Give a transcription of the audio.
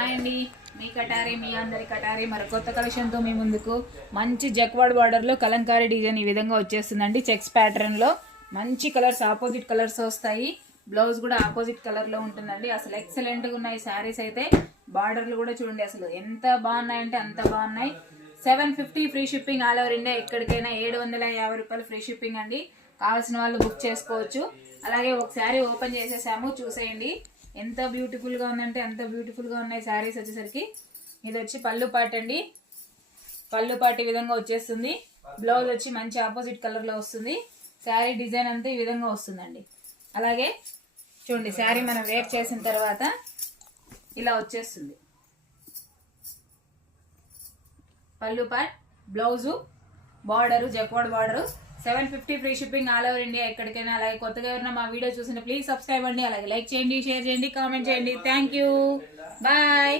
Hi అండి, మీ కటారి మీ అందరి కటారి మరి కొత్త కలెక్షన్తో మీ ముందుకు. మంచి జక్వాడ్ బార్డర్లో కలంకారీ డిజైన్ ఈ విధంగా వచ్చేస్తుందండి. చెక్స్ ప్యాటర్న్లో మంచి కలర్స్, ఆపోజిట్ కలర్స్ వస్తాయి. బ్లౌజ్ కూడా ఆపోజిట్ కలర్లో ఉంటుందండి. అసలు ఎక్సలెంట్గా ఉన్నాయి శారీస్ అయితే. బార్డర్లు కూడా చూడండి అసలు ఎంత బాగున్నాయంటే అంత బాగున్నాయి. 750 free shipping all over India. ఎక్కడికైనా 750 రూపాయలు ఫ్రీ షిప్పింగ్ అండి. కావాల్సిన వాళ్ళు బుక్ చేసుకోవచ్చు. అలాగే ఒక శారీ ఓపెన్ చేసేసాము, చూసేయండి. ఎంత బ్యూటిఫుల్ గా ఉందంటే అంత బ్యూటిఫుల్ గా ఉన్నాయి శారీస్. వచ్చేసరికి ఇది వచ్చి పళ్ళు పాట అండి. పళ్ళు పాట ఈ విధంగా వచ్చేస్తుంది. బ్లౌజ్ వచ్చి మంచి ఆపోజిట్ కలర్ లో వస్తుంది. శారీ డిజైన్ అంతా ఈ విధంగా వస్తుందండి. అలాగే చూడండి, శారీ మనం వేర్ చేసిన తర్వాత ఇలా వచ్చేస్తుంది. పళ్ళు పాట్, blouse, border, jacquard border. 750 free shipping all over India ఎక్కడికైనా. అలాగే కొత్తగా ఎవరైనా మా వీడియో చూసిన ప్లీజ్ సబ్స్క్రైబ్ అండి. అలాగే లైక్ చేయండి, షేర్ చేయండి, కామెంట్ చేయండి. Thank you, bye.